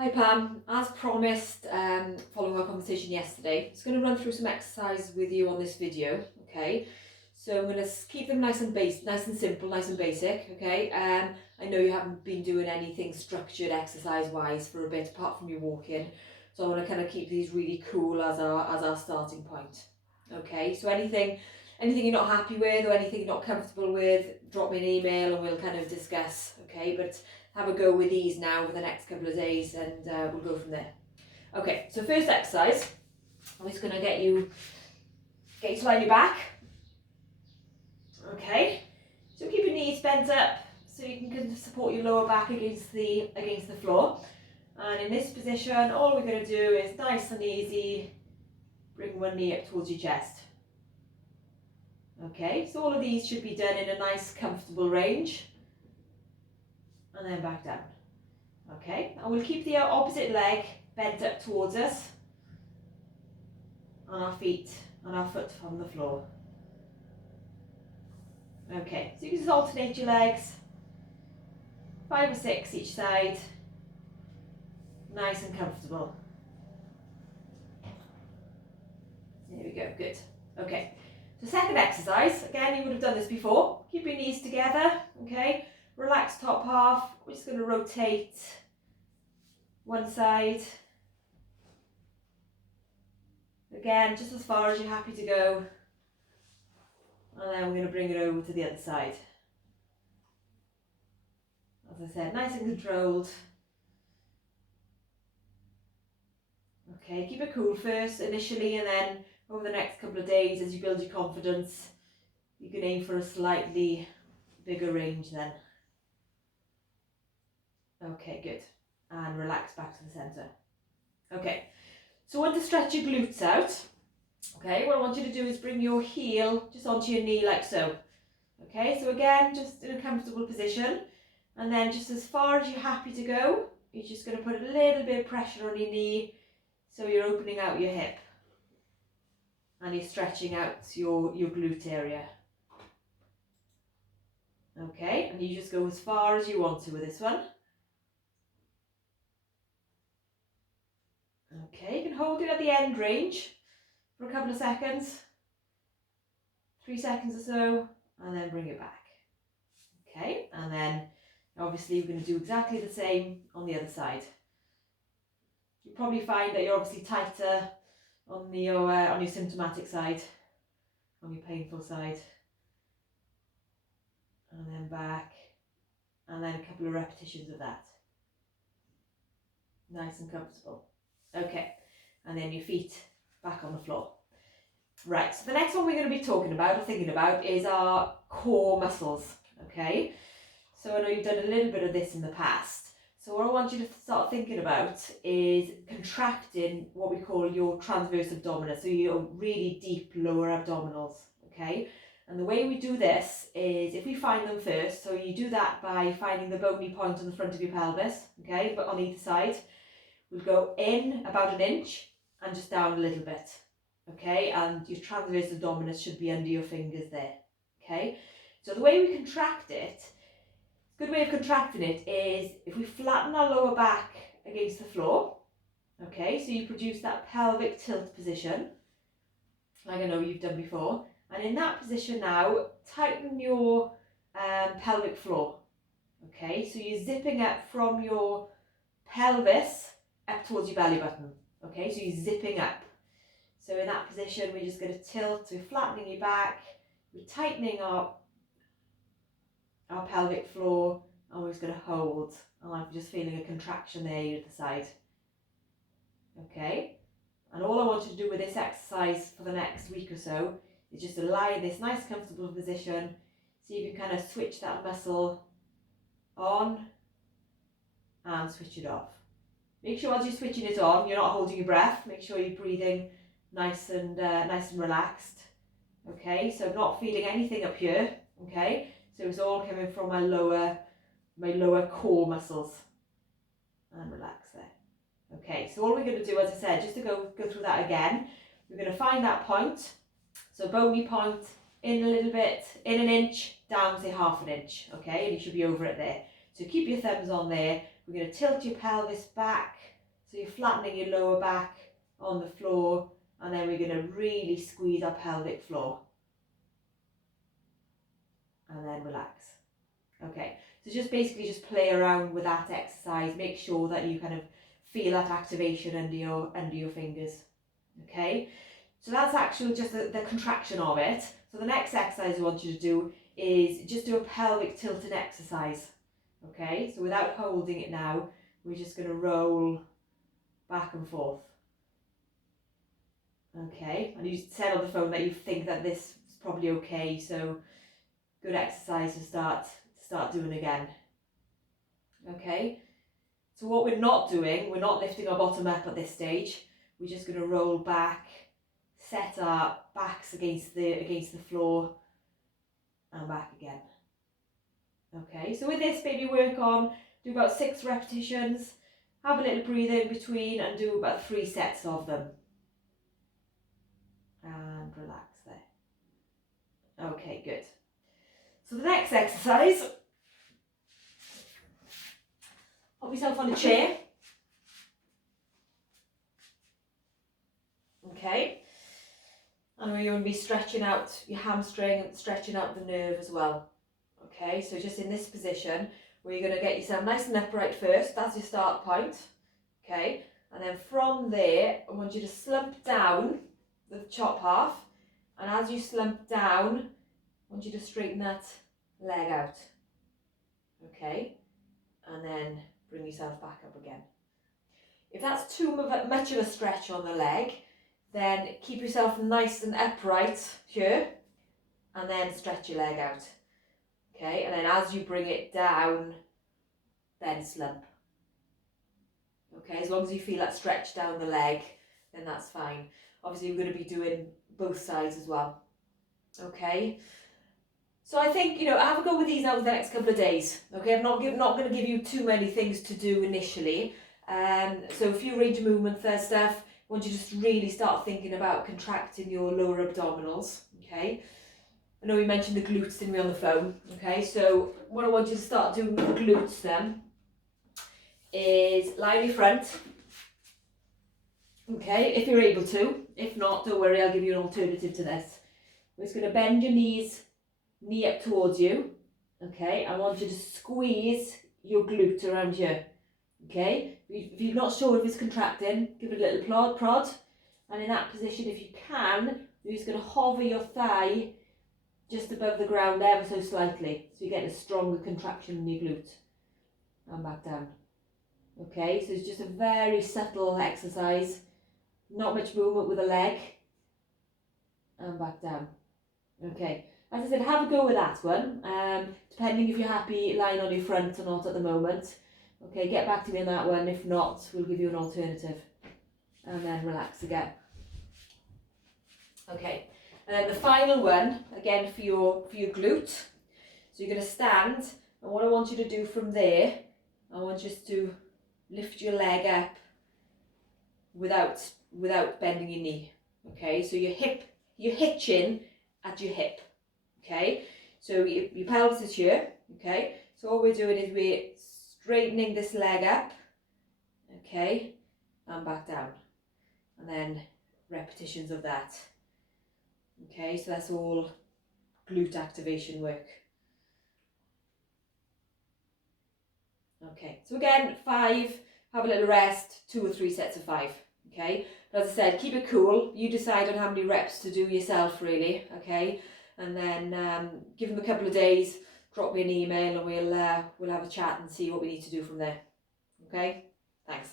Hi Pam, as promised, following our conversation yesterday, I'm just going to run through some exercises with you on this video, okay? So I'm going to keep them nice and simple, nice and basic, okay? I know you haven't been doing anything structured exercise-wise for a bit, apart from your walking, so I want to kind of keep these really cool as our starting point, okay? So anything you're not happy with or anything you're not comfortable with, drop me an email and we'll kind of discuss, okay? But have a go with these now for the next couple of days and we'll go from there. Okay, so first exercise, I'm just going to get you to lie on your back. Okay, so keep your knees bent up so you can support your lower back against the floor. And in this position, all we're going to do is nice and easy, bring one knee up towards your chest. Okay, so all of these should be done in a nice comfortable range. And then back down. Okay, and we'll keep the opposite leg bent up towards us and our feet and our foot from the floor. Okay, so you can just alternate your legs, 5 or 6 each side, nice and comfortable. There we go, good. Okay, so second exercise, again you would have done this before, keep your knees together, okay, relax top half, we're just going to rotate one side. Again, just as far as you're happy to go. And then we're going to bring it over to the other side. As I said, nice and controlled. Okay, keep it cool first initially, and then over the next couple of days as you build your confidence, you can aim for a slightly bigger range then. Okay, good. And relax back to the centre. Okay, so I want to stretch your glutes out. Okay, what I want you to do is bring your heel just onto your knee like so. Okay, so again, just in a comfortable position. And then just as far as you're happy to go, you're just going to put a little bit of pressure on your knee so you're opening out your hip. And you're stretching out your glute area. Okay, and you just go as far as you want to with this one. Okay, you can hold it at the end range for a couple of seconds. 3 seconds or so, and then bring it back. Okay, and then obviously we're going to do exactly the same on the other side. You'll probably find that you're obviously tighter on your symptomatic side, on your painful side. And then back, and then a couple of repetitions of that. Nice and comfortable. Okay, and then your feet back on the floor. Right, so the next one we're going to be talking about or thinking about is our core muscles. Okay, so I know you've done a little bit of this in the past. So what I want you to start thinking about is contracting what we call your transverse abdominis, so your really deep lower abdominals, okay? And the way we do this is if we find them first, so you do that by finding the bony point on the front of your pelvis, okay, but on either side. We'll go in about an inch and just down a little bit, okay? And your transverse abdominis should be under your fingers there, okay? So the way we contract it, a good way of contracting it is if we flatten our lower back against the floor, okay? So you produce that pelvic tilt position, like I know you've done before. And in that position now, tighten your pelvic floor, okay? So you're zipping up from your pelvis up towards your belly button, okay? So you're zipping up. So in that position, we're just going to tilt, we're flattening your back, we're tightening our pelvic floor, and we're just going to hold. And I'm just feeling a contraction there at the side. Okay? And all I want you to do with this exercise for the next week or so is just to lie in this nice comfortable position. See if you can kind of switch that muscle on and switch it off. Make sure as you're switching it on, you're not holding your breath. Make sure you're breathing nice and relaxed. Okay, so I'm not feeling anything up here. Okay, so it's all coming from my lower core muscles. And relax there. Okay, so all we're going to do, as I said, just to go through that again, we're going to find that point. So bony point, in a little bit, in an inch, down say half an inch. Okay, and you should be over it there. So keep your thumbs on there. We're going to tilt your pelvis back So you're flattening your lower back on the floor, and then we're going to really squeeze our pelvic floor. And then relax. Okay, so just basically just play around with that exercise. Make sure that you kind of feel that activation under your fingers. Okay, so that's actually just the contraction of it. So the next exercise I want you to do is just do a pelvic tilting exercise. Okay, so without holding it now, we're just going to roll back and forth. Okay, and you said on the phone that you think that this is probably okay, so good exercise to start doing again. Okay, so what we're not doing, we're not lifting our bottom up at this stage. We're just going to roll back, set our backs against the floor, and back again. Okay, so with this, maybe work on, do about 6 repetitions, have a little breather in between, and do about 3 sets of them. And relax there. Okay, good. So the next exercise, pop yourself on a chair. Okay, and we're going to be stretching out your hamstring and stretching out the nerve as well. Okay, so just in this position where you're going to get yourself nice and upright first, that's your start point. Okay, and then from there I want you to slump down the top half, and as you slump down I want you to straighten that leg out. Okay, and then bring yourself back up again. If that's too much of a stretch on the leg, then keep yourself nice and upright here, and then stretch your leg out. Okay, and then as you bring it down, then slump. Okay, as long as you feel that stretch down the leg, then that's fine. Obviously we're going to be doing both sides as well. Okay, so I think, have a go with these now for the next couple of days. Okay, I'm not going to give you too many things to do initially. So a few range of movement stuff. I want you to just really start thinking about contracting your lower abdominals. Okay, I know we mentioned the glutes, didn't we, on the phone? Okay, so what I want you to start doing with the glutes then is lie on your front. Okay, if you're able to. If not, don't worry, I'll give you an alternative to this. We're just going to bend your knees, knee up towards you. Okay, I want you to squeeze your glute around here. Okay, if you're not sure if it's contracting, give it a little prod. And in that position, if you can, you're just going to hover your thigh just above the ground ever so slightly. So you're getting a stronger contraction in your glute. And back down. Okay, so it's just a very subtle exercise. Not much movement with the leg. And back down. Okay, as I said, have a go with that one. Depending if you're happy lying on your front or not at the moment. Okay, get back to me on that one. If not, we'll give you an alternative. And then relax again. Okay, and then the final one, again for your glute. So you're going to stand, and what I want you to do from there, I want you to lift your leg up without bending your knee. Okay, so you're hitching at your hip. Okay, so your pelvis is here. Okay, so all we're doing is we're straightening this leg up. Okay, and back down, and then repetitions of that. Okay, so that's all glute activation work. Okay, so again, 5, have a little rest, 2 or 3 sets of 5. Okay, but as I said, keep it cool. You decide on how many reps to do yourself, really. Okay, and then give them a couple of days, drop me an email, and we'll have a chat and see what we need to do from there. Okay, thanks.